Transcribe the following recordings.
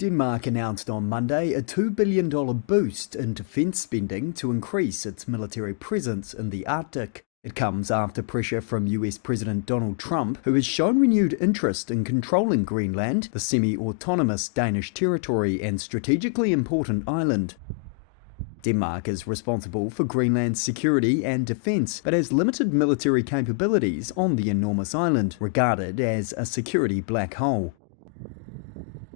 Denmark announced on Monday a $2 billion boost in defence spending to increase its military presence in the Arctic. It comes after pressure from US President Donald Trump, who has shown renewed interest in controlling Greenland, the semi-autonomous Danish territory and strategically important island. Denmark is responsible for Greenland's security and defence, but has limited military capabilities on the enormous island, regarded as a security black hole.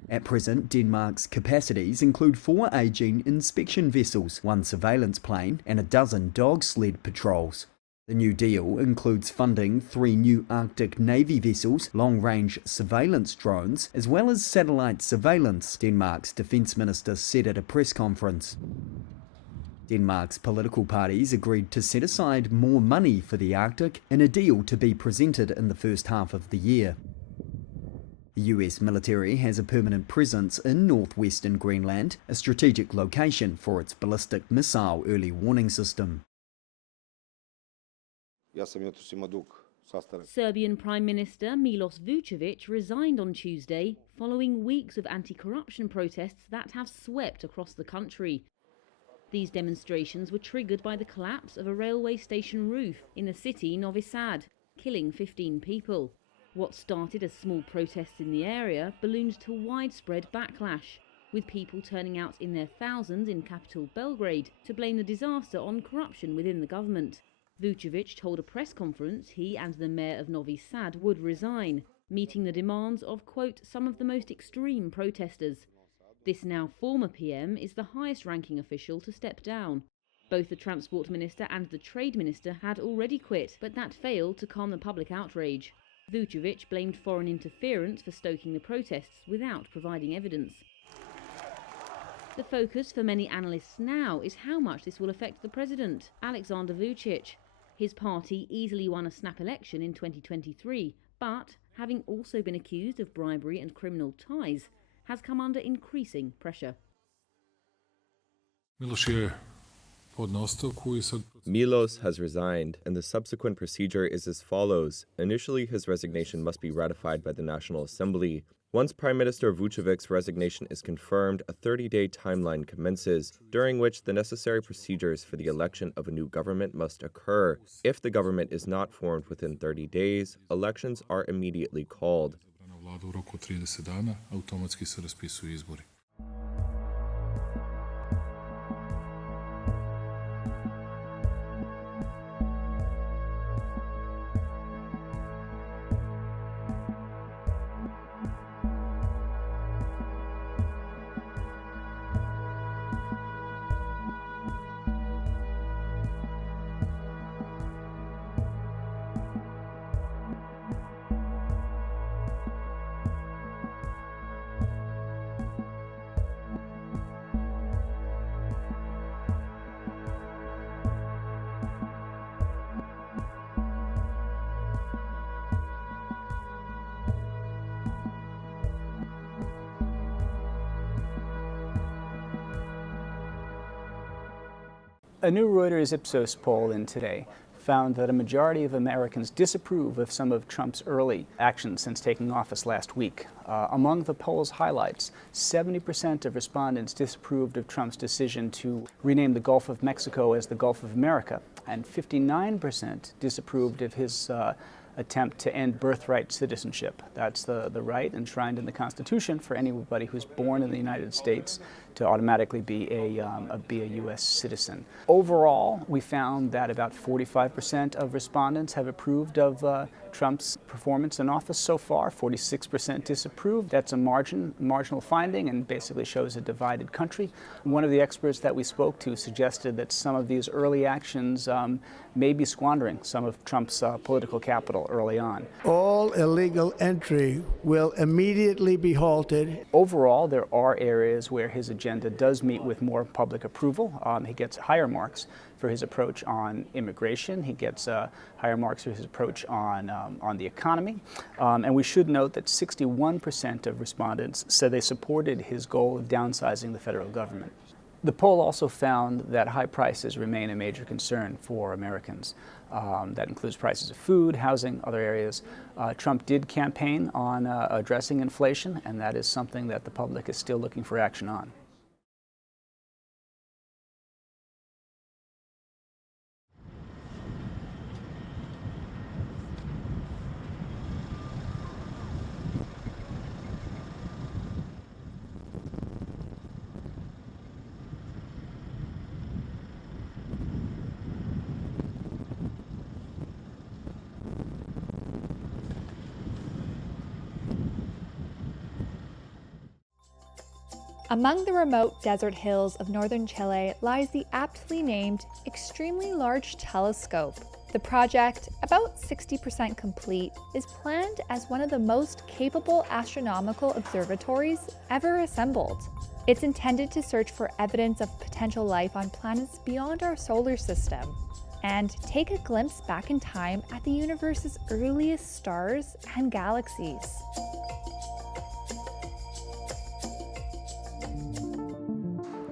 At present, Denmark's capacities include 4 aging inspection vessels, 1 surveillance plane, and a dozen dog sled patrols. The new deal includes funding 3 new Arctic Navy vessels, long-range surveillance drones, as well as satellite surveillance, Denmark's defence minister said at a press conference. Denmark's political parties agreed to set aside more money for the Arctic in a deal to be presented in the first half of the year. The US military has a permanent presence in northwestern Greenland, a strategic location for its ballistic missile early warning system. Serbian Prime Minister Milos Vučević resigned on Tuesday following weeks of anti-corruption protests that have swept across the country. These demonstrations were triggered by the collapse of a railway station roof in the city Novi Sad, killing 15 people. What started as small protests in the area ballooned to widespread backlash, with people turning out in their thousands in capital Belgrade to blame the disaster on corruption within the government. Vučević told a press conference he and the mayor of Novi Sad would resign, meeting the demands of, quote, some of the most extreme protesters. This now former PM is the highest-ranking official to step down. Both the transport minister and the trade minister had already quit, but that failed to calm the public outrage. Vučević blamed foreign interference for stoking the protests without providing evidence. The focus for many analysts now is how much this will affect the president, Aleksandar Vučić. His party easily won a snap election in 2023, but, having also been accused of bribery and criminal ties, has come under increasing pressure. Milos has resigned, and the subsequent procedure is as follows. Initially, his resignation must be ratified by the National Assembly. Once Prime Minister Vučević's resignation is confirmed, a 30-day timeline commences, during which the necessary procedures for the election of a new government must occur. If the government is not formed within 30 days, elections are immediately called. A new Reuters Ipsos poll in today found that a majority of Americans disapprove of some of Trump's early actions since taking office last week. Among the poll's highlights, 70% of respondents disapproved of Trump's decision to rename the Gulf of Mexico as the Gulf of America, and 59% disapproved of his attempt to end birthright citizenship. That's the right enshrined in the Constitution for anybody who's born in the United States to automatically be a U.S. citizen. Overall, we found that about 45% of respondents have approved of Trump's performance in office so far. 46% disapproved. That's a marginal finding and basically shows a divided country. One of the experts that we spoke to suggested that some of these early actions may be squandering some of Trump's political capital early on. All illegal entry will immediately be halted. Overall, there are areas where his agenda does meet with more public approval. He gets higher marks for his approach on immigration. He gets higher marks for his approach on the economy. And we should note that 61% of respondents said they supported his goal of downsizing the federal government. The poll also found that high prices remain a major concern for Americans. That includes prices of food, housing, other areas. Trump did campaign on addressing inflation, and that is something that the public is still looking for action on. Among the remote desert hills of northern Chile lies the aptly named Extremely Large Telescope. The project, about 60% complete, is planned as one of the most capable astronomical observatories ever assembled. It's intended to search for evidence of potential life on planets beyond our solar system and take a glimpse back in time at the universe's earliest stars and galaxies.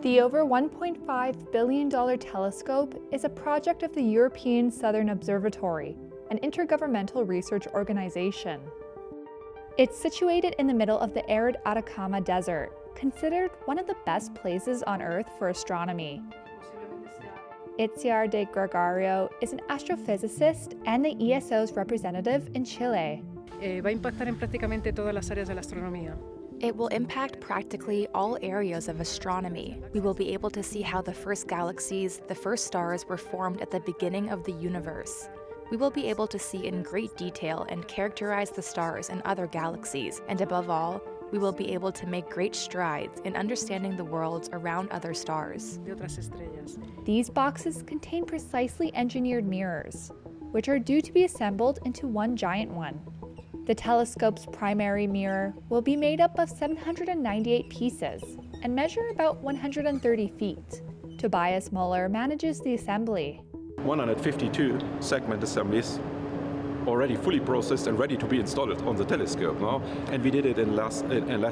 The over $1.5 billion telescope is a project of the European Southern Observatory, an intergovernmental research organization. It's situated in the middle of the arid Atacama Desert, considered one of the best places on Earth for astronomy. Itziar de Gregario is an astrophysicist and the ESO's representative in Chile. Va a impactar en prácticamente todas las áreas de la astronomía. It will impact practically all areas of astronomy. We will be able to see how the first galaxies, the first stars, were formed at the beginning of the universe. We will be able to see in great detail and characterize the stars and other galaxies, and above all, we will be able to make great strides in understanding the worlds around other stars. De otras estrellas. These boxes contain precisely engineered mirrors, which are due to be assembled into one giant one. The telescope's primary mirror will be made up of 798 pieces and measure about 130 feet. Tobias Muller manages the assembly. 152 segment assemblies already fully processed and ready to be installed on the telescope now, and we did it in less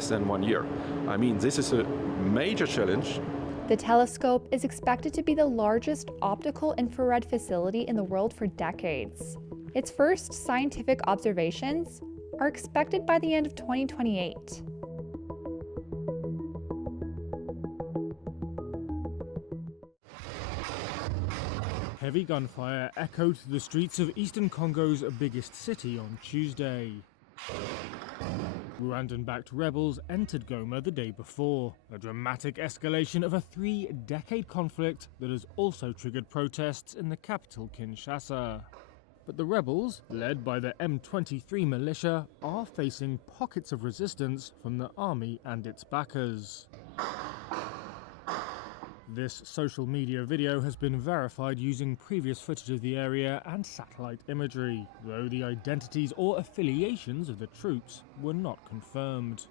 than 1 year. I mean, this is a major challenge. The telescope is expected to be the largest optical infrared facility in the world for decades. Its first scientific observations are expected by the end of 2028. Heavy gunfire echoed through the streets of eastern Congo's biggest city on Tuesday. Rwandan-backed rebels entered Goma the day before, a dramatic escalation of a 3-decade conflict that has also triggered protests in the capital Kinshasa. But the rebels, led by the M23 militia, are facing pockets of resistance from the army and its backers. This social media video has been verified using previous footage of the area and satellite imagery, though the identities or affiliations of the troops were not confirmed.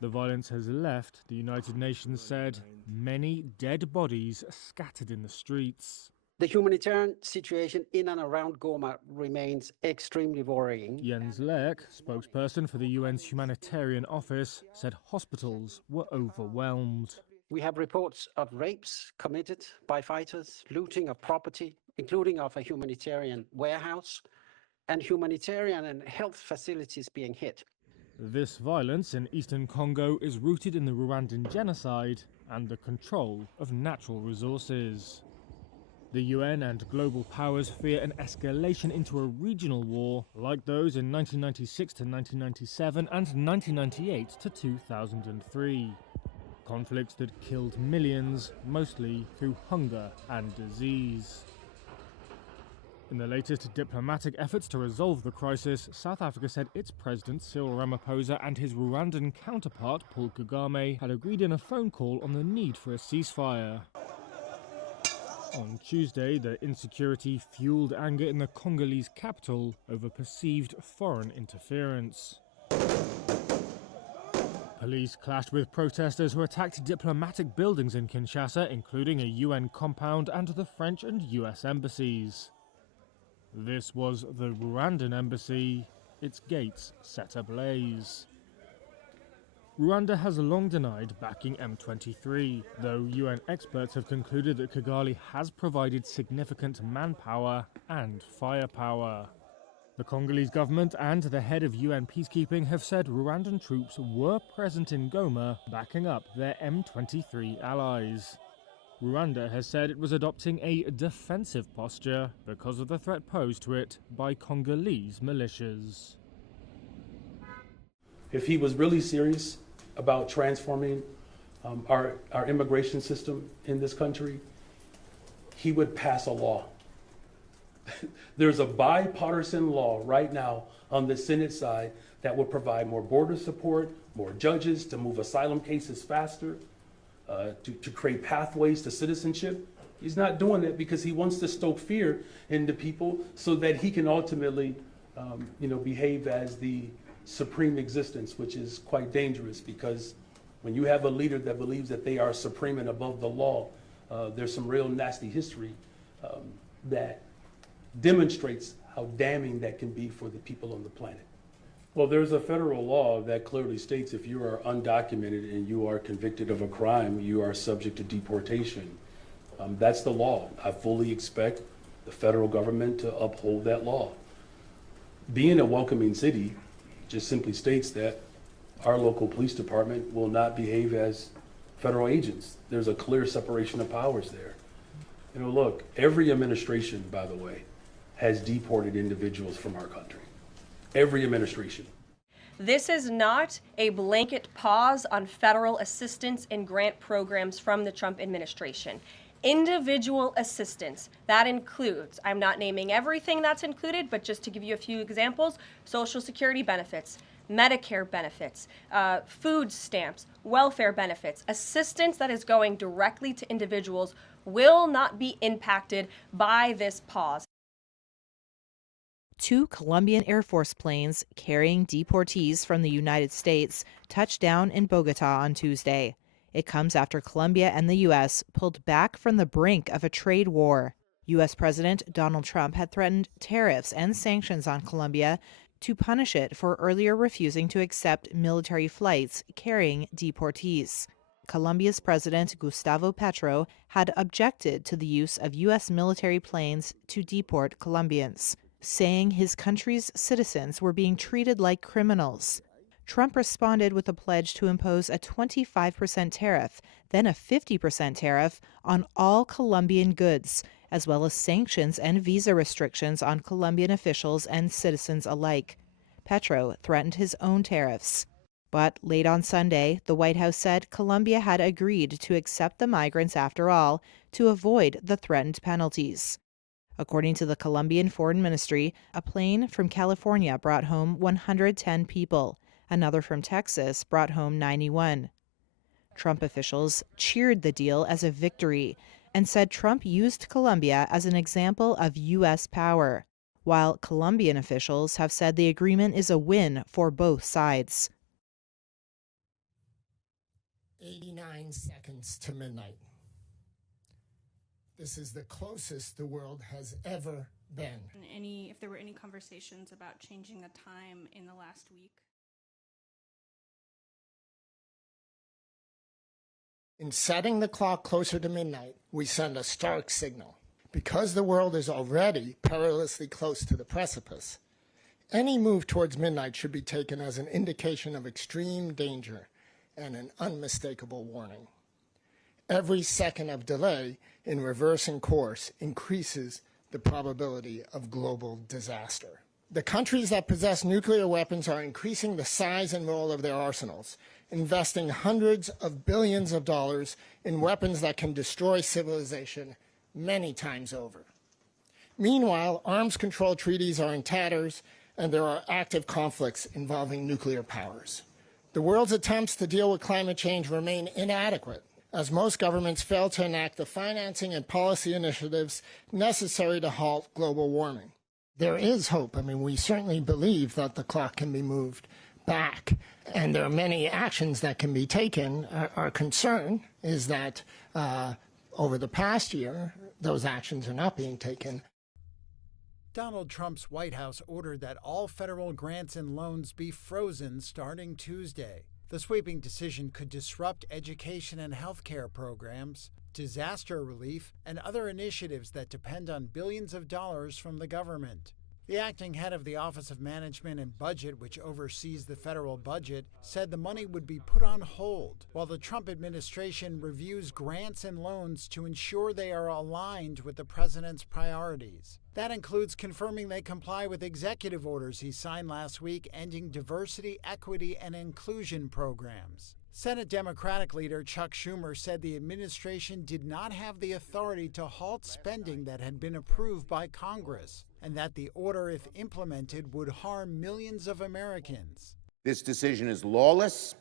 The violence has left, the United Nations said, many dead bodies scattered in the streets. The humanitarian situation in and around Goma remains extremely worrying. Jens Lerck, spokesperson for the UN's humanitarian office, said hospitals were overwhelmed. We have reports of rapes committed by fighters, looting of property, including of a humanitarian warehouse, and humanitarian and health facilities being hit. This violence in eastern Congo is rooted in the Rwandan genocide and the control of natural resources. The UN and global powers fear an escalation into a regional war like those in 1996 to 1997 and 1998 to 2003. Conflicts that killed millions, mostly through hunger and disease. In the latest diplomatic efforts to resolve the crisis, South Africa said its president Cyril Ramaphosa and his Rwandan counterpart Paul Kagame had agreed in a phone call on the need for a ceasefire. On Tuesday, the insecurity fueled anger in the Congolese capital over perceived foreign interference. Police clashed with protesters who attacked diplomatic buildings in Kinshasa, including a UN compound and the French and US embassies. This was the Rwandan embassy, its gates set ablaze. Rwanda has long denied backing M23, though UN experts have concluded that Kigali has provided significant manpower and firepower. The Congolese government and the head of UN peacekeeping have said Rwandan troops were present in Goma, backing up their M23 allies. Rwanda has said it was adopting a defensive posture because of the threat posed to it by Congolese militias. If he was really serious about transforming our immigration system in this country, he would pass a law. There's a bipartisan law right now on the Senate side that would provide more border support, more judges to move asylum cases faster, to create pathways to citizenship. He's not doing that because he wants to stoke fear into people so that he can ultimately, behave as the supreme existence, which is quite dangerous, because when you have a leader that believes that they are supreme and above the law, there's some real nasty history that demonstrates how damning that can be for the people on the planet. Well, there's a federal law that clearly states if you are undocumented and you are convicted of a crime, you are subject to deportation. That's the law. I fully expect the federal government to uphold that law. Being a welcoming city just simply states that our local police department will not behave as federal agents. There's a clear separation of powers there. Look, every administration, by the way, has deported individuals from our country. Every administration. This is not a blanket pause on federal assistance and grant programs from the Trump administration. Individual assistance, that includes, I'm not naming everything that's included, but just to give you a few examples, Social Security benefits, Medicare benefits, food stamps, welfare benefits, assistance that is going directly to individuals will not be impacted by this pause. 2 Colombian Air Force planes carrying deportees from the United States touched down in Bogota on Tuesday. It comes after Colombia and the U.S. pulled back from the brink of a trade war. U.S. President Donald Trump had threatened tariffs and sanctions on Colombia to punish it for earlier refusing to accept military flights carrying deportees. Colombia's President Gustavo-Petro had objected to the use of U.S. military planes to deport Colombians, saying his country's citizens were being treated like criminals. Trump responded with a pledge to impose a 25% tariff, then a 50% tariff on all Colombian goods, as well as sanctions and visa restrictions on Colombian officials and citizens alike. Petro threatened his own tariffs. But late on Sunday, the White House said Colombia had agreed to accept the migrants after all to avoid the threatened penalties. According to the Colombian Foreign Ministry, a plane from California brought home 110 people. Another from Texas brought home 91. Trump officials cheered the deal as a victory and said Trump used Colombia as an example of U.S. power, while Colombian officials have said the agreement is a win for both sides. 89 seconds to midnight. This is the closest the world has ever been. If there were any conversations about changing the time in the last week? In setting the clock closer to midnight, we send a stark signal. Because the world is already perilously close to the precipice, any move towards midnight should be taken as an indication of extreme danger and an unmistakable warning. Every second of delay in reversing course increases the probability of global disaster. The countries that possess nuclear weapons are increasing the size and role of their arsenals, investing hundreds of billions of dollars in weapons that can destroy civilization many times over. Meanwhile, arms control treaties are in tatters, and there are active conflicts involving nuclear powers. The world's attempts to deal with climate change remain inadequate, as most governments fail to enact the financing and policy initiatives necessary to halt global warming. There is hope. We certainly believe that the clock can be moved back, and there are many actions that can be taken. Our concern is that over the past year, those actions are not being taken. Donald Trump's White House ordered that all federal grants and loans be frozen starting Tuesday. The sweeping decision could disrupt education and healthcare programs, disaster relief, and other initiatives that depend on billions of dollars from the government. The acting head of the Office of Management and Budget, which oversees the federal budget, said the money would be put on hold while the Trump administration reviews grants and loans to ensure they are aligned with the president's priorities. That includes confirming they comply with executive orders he signed last week ending diversity, equity, and inclusion programs. Senate Democratic leader Chuck Schumer said the administration did not have the authority to halt spending that had been approved by Congress, and that the order, if implemented, would harm millions of Americans. This decision is lawless,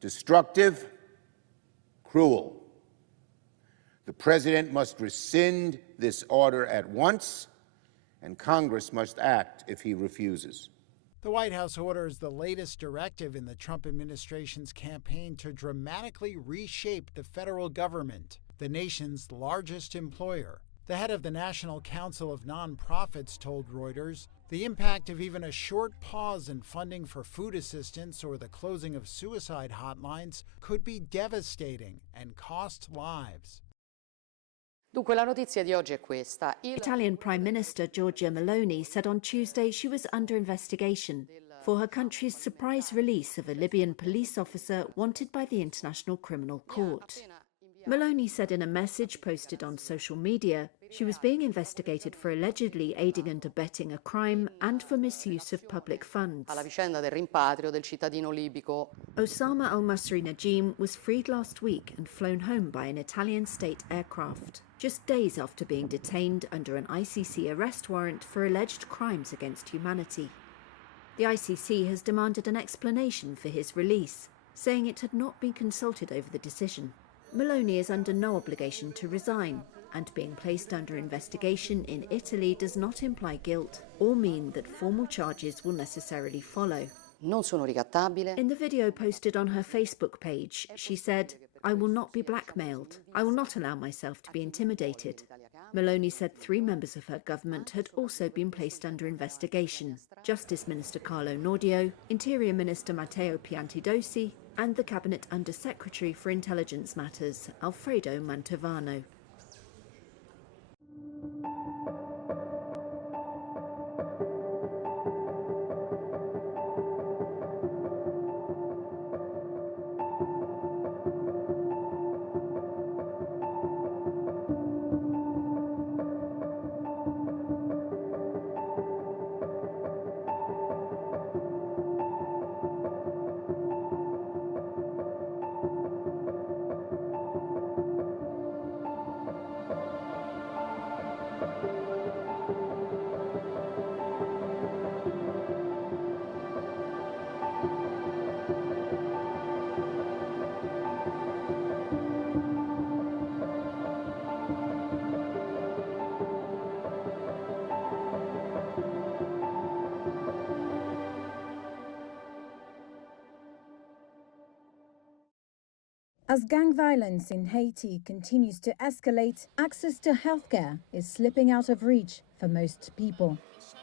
destructive, cruel. The president must rescind this order at once, and Congress must act if he refuses. The White House order is the latest directive in the Trump administration's campaign to dramatically reshape the federal government, the nation's largest employer. The head of the National Council of Nonprofits told Reuters the impact of even a short pause in funding for food assistance or the closing of suicide hotlines could be devastating and cost lives. Italian Prime Minister Giorgia Meloni said on Tuesday she was under investigation for her country's surprise release of a Libyan police officer wanted by the International Criminal Court. Meloni said in a message posted on social media she was being investigated for allegedly aiding and abetting a crime and for misuse of public funds. Osama al-Masri Najim was freed last week and flown home by an Italian state aircraft, just days after being detained under an ICC arrest warrant for alleged crimes against humanity. The ICC has demanded an explanation for his release, saying it had not been consulted over the decision. Meloni is under no obligation to resign, and being placed under investigation in Italy does not imply guilt or mean that formal charges will necessarily follow. In the video posted on her Facebook page, she said, "I will not be blackmailed. I will not allow myself to be intimidated." Meloni said 3 members of her government had also been placed under investigation: Justice Minister Carlo Nordio, Interior Minister Matteo Piantedosi, and the Cabinet Under-Secretary for Intelligence Matters, Alfredo Mantovano. As gang violence in Haiti continues to escalate, access to healthcare is slipping out of reach for most people.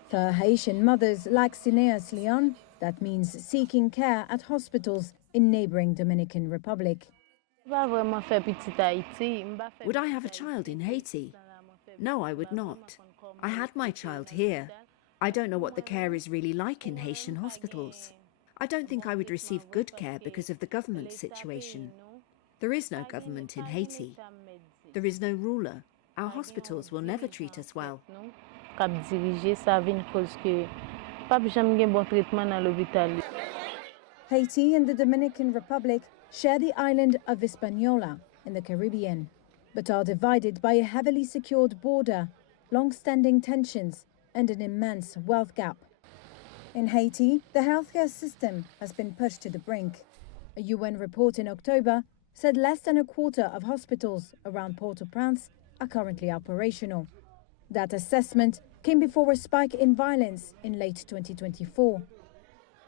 For Haitian mothers like Sineas Leon, that means seeking care at hospitals in neighboring Dominican Republic. Would I have a child in Haiti? No, I would not. I had my child here. I don't know what the care is really like in Haitian hospitals. I don't think I would receive good care because of the government situation. There is no government in Haiti. There is no ruler. Our hospitals will never treat us well. Haiti and the Dominican Republic share the island of Hispaniola in the Caribbean, but are divided by a heavily secured border, long-standing tensions, and an immense wealth gap. In Haiti, the healthcare system has been pushed to the brink. A UN report in October said less than a quarter of hospitals around Port-au-Prince are currently operational. That assessment came before a spike in violence in late 2024.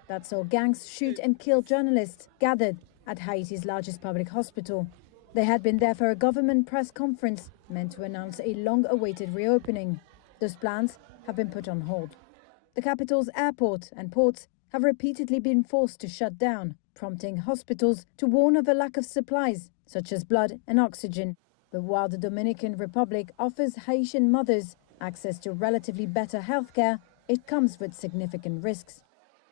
That saw gangs shoot and kill journalists gathered at Haiti's largest public hospital. They had been there for a government press conference meant to announce a long-awaited reopening. Those plans have been put on hold. The capital's airport and ports have repeatedly been forced to shut down prompting hospitals to warn of a lack of supplies, such as blood and oxygen. But while the Dominican Republic offers Haitian mothers access to relatively better healthcare, it comes with significant risks.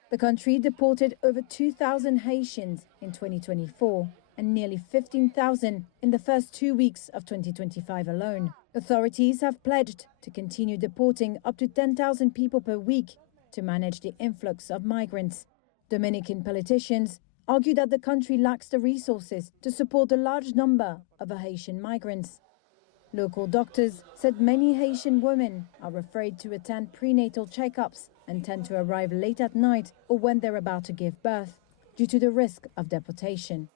The country deported over 2,000 Haitians in 2024 and nearly 15,000 in the first 2 weeks of 2025 alone. Authorities have pledged to continue deporting up to 10,000 people per week to manage the influx of migrants. Dominican politicians argue that the country lacks the resources to support a large number of Haitian migrants. Local doctors said many Haitian women are afraid to attend prenatal checkups and tend to arrive late at night or when they're about to give birth due to the risk of deportation.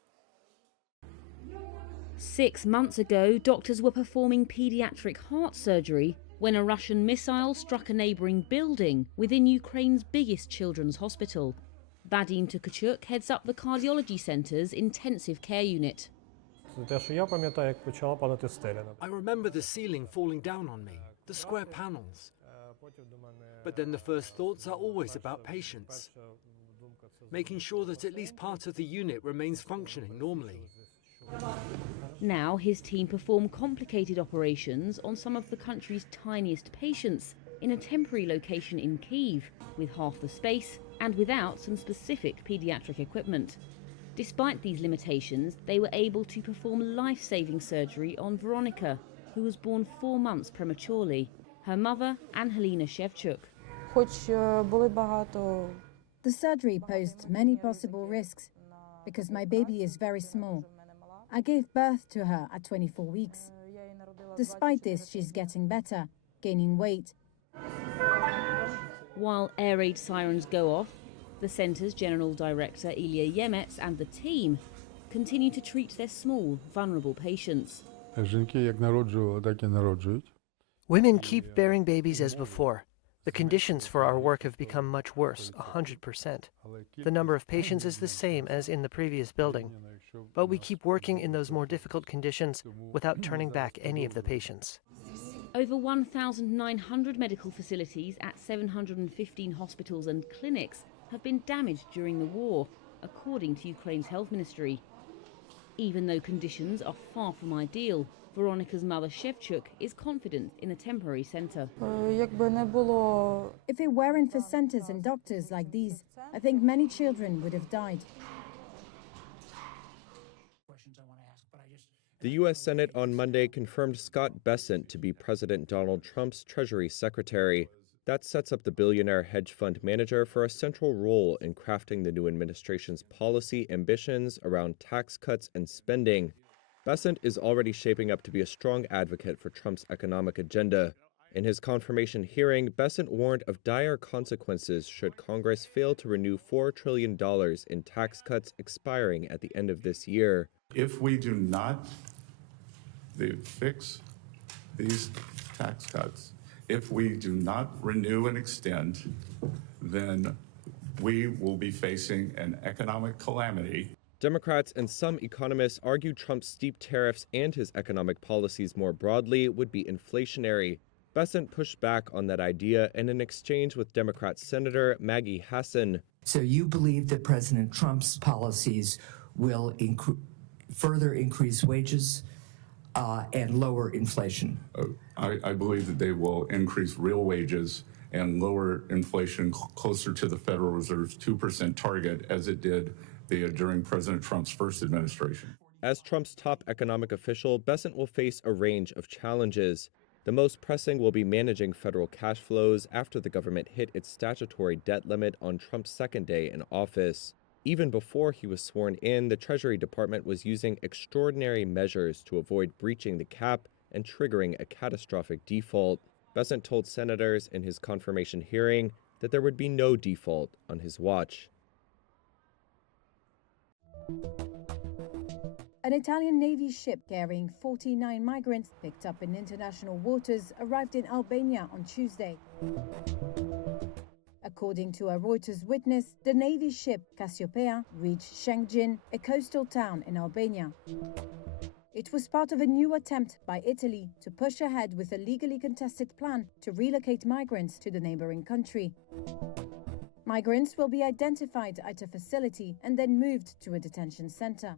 6 months ago, doctors were performing paediatric heart surgery when a Russian missile struck a neighbouring building within Ukraine's biggest children's hospital. Vadim Tukachuk heads up the cardiology centre's intensive care unit. I remember the ceiling falling down on me, the square panels. But then the first thoughts are always about patients, making sure that at least part of the unit remains functioning normally. Now his team perform complicated operations on some of the country's tiniest patients in a temporary location in Kyiv, with half the space and without some specific paediatric equipment. Despite these limitations, they were able to perform life-saving surgery on Veronica, who was born 4 months prematurely. Her mother, Angelina Shevchuk. The surgery posed many possible risks because my baby is very small. I gave birth to her at 24 weeks. Despite this, she's getting better, gaining weight. While air raid sirens go off, the centre's general director Ilya Yemets and the team continue to treat their small, vulnerable patients. Women keep bearing babies as before. The conditions for our work have become much worse, 100%. The number of patients is the same as in the previous building, but we keep working in those more difficult conditions without turning back any of the patients. Over 1,900 medical facilities at 715 hospitals and clinics have been damaged during the war, according to Ukraine's health ministry. Even though conditions are far from ideal, Veronica's mother Shevchuk is confident in a temporary centre. If it weren't for centres and doctors like these, I think many children would have died. The U.S. Senate on Monday confirmed Scott Bessent to be President Donald Trump's Treasury Secretary. That sets up the billionaire hedge fund manager for a central role in crafting the new administration's policy ambitions around tax cuts and spending. Bessent is already shaping up to be a strong advocate for Trump's economic agenda. In his confirmation hearing, Bessent warned of dire consequences should Congress fail to renew $4 trillion in tax cuts expiring at the end of this year. If we do not fix these tax cuts, if we do not renew and extend, then we will be facing an economic calamity. Democrats and some economists argue Trump's steep tariffs and his economic policies more broadly would be inflationary. Bessent pushed back on that idea in an exchange with Democrat Senator Maggie Hassan. So you believe that President Trump's policies will further increase wages and lower inflation? I believe that they will increase real wages and lower inflation closer to the Federal Reserve's 2% target as it did during President Trump's first administration. As Trump's top economic official, Bessent will face a range of challenges. The most pressing will be managing federal cash flows after the government hit its statutory debt limit on Trump's second day in office. Even before he was sworn in, the Treasury Department was using extraordinary measures to avoid breaching the cap and triggering a catastrophic default. Bessent told senators in his confirmation hearing that there would be no default on his watch. An Italian Navy ship carrying 49 migrants picked up in international waters arrived in Albania on Tuesday. According to a Reuters witness, the Navy ship Cassiopeia reached Schengen, a coastal town in Albania. It was part of a new attempt by Italy to push ahead with a legally contested plan to relocate migrants to the neighboring country. Migrants will be identified at a facility and then moved to a detention center.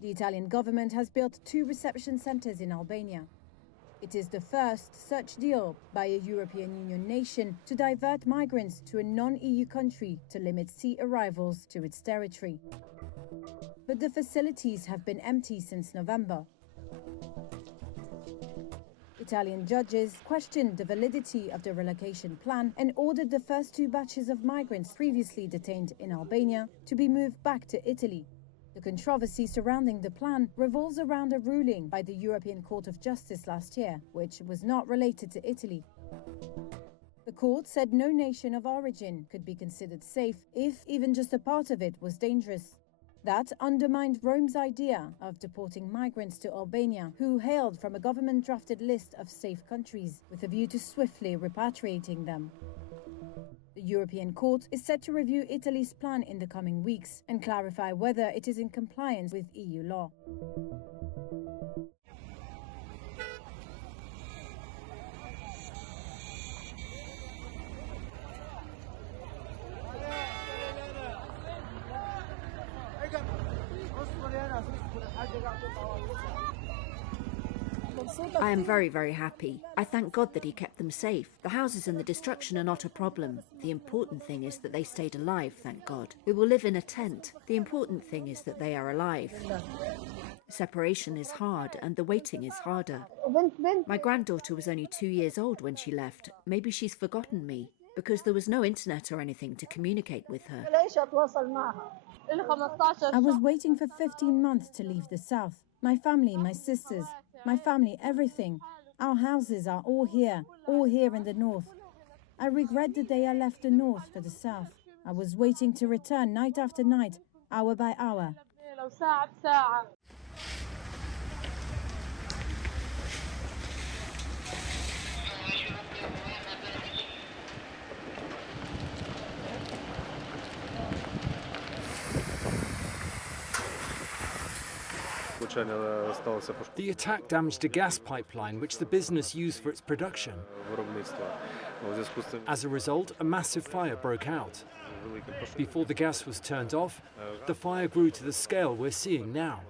The Italian government has built 2 reception centers in Albania. It is the first such deal by a European Union nation to divert migrants to a non-EU country to limit sea arrivals to its territory. But the facilities have been empty since November. Italian judges questioned the validity of the relocation plan and ordered the first 2 batches of migrants previously detained in Albania to be moved back to Italy. The controversy surrounding the plan revolves around a ruling by the European Court of Justice last year, which was not related to Italy. The court said no nation of origin could be considered safe if even just a part of it was dangerous. That undermined Rome's idea of deporting migrants to Albania who hailed from a government-drafted list of safe countries with a view to swiftly repatriating them. The European Court is set to review Italy's plan in the coming weeks and clarify whether it is in compliance with EU law. I am very, very happy. I thank God that he kept them safe. The houses and the destruction are not a problem. The important thing is that they stayed alive, thank God. We will live in a tent. The important thing is that they are alive. Separation is hard and the waiting is harder. My granddaughter was only 2 years old when she left. Maybe she's forgotten me because there was no internet or anything to communicate with her. I was waiting for 15 months to leave the south. My family, my sisters, my family, everything. Our houses are all here in the north. I regret the day I left the north for the south. I was waiting to return night after night, hour by hour. The attack damaged a gas pipeline which the business used for its production. As a result, a massive fire broke out. Before the gas was turned off, the fire grew to the scale we're seeing now.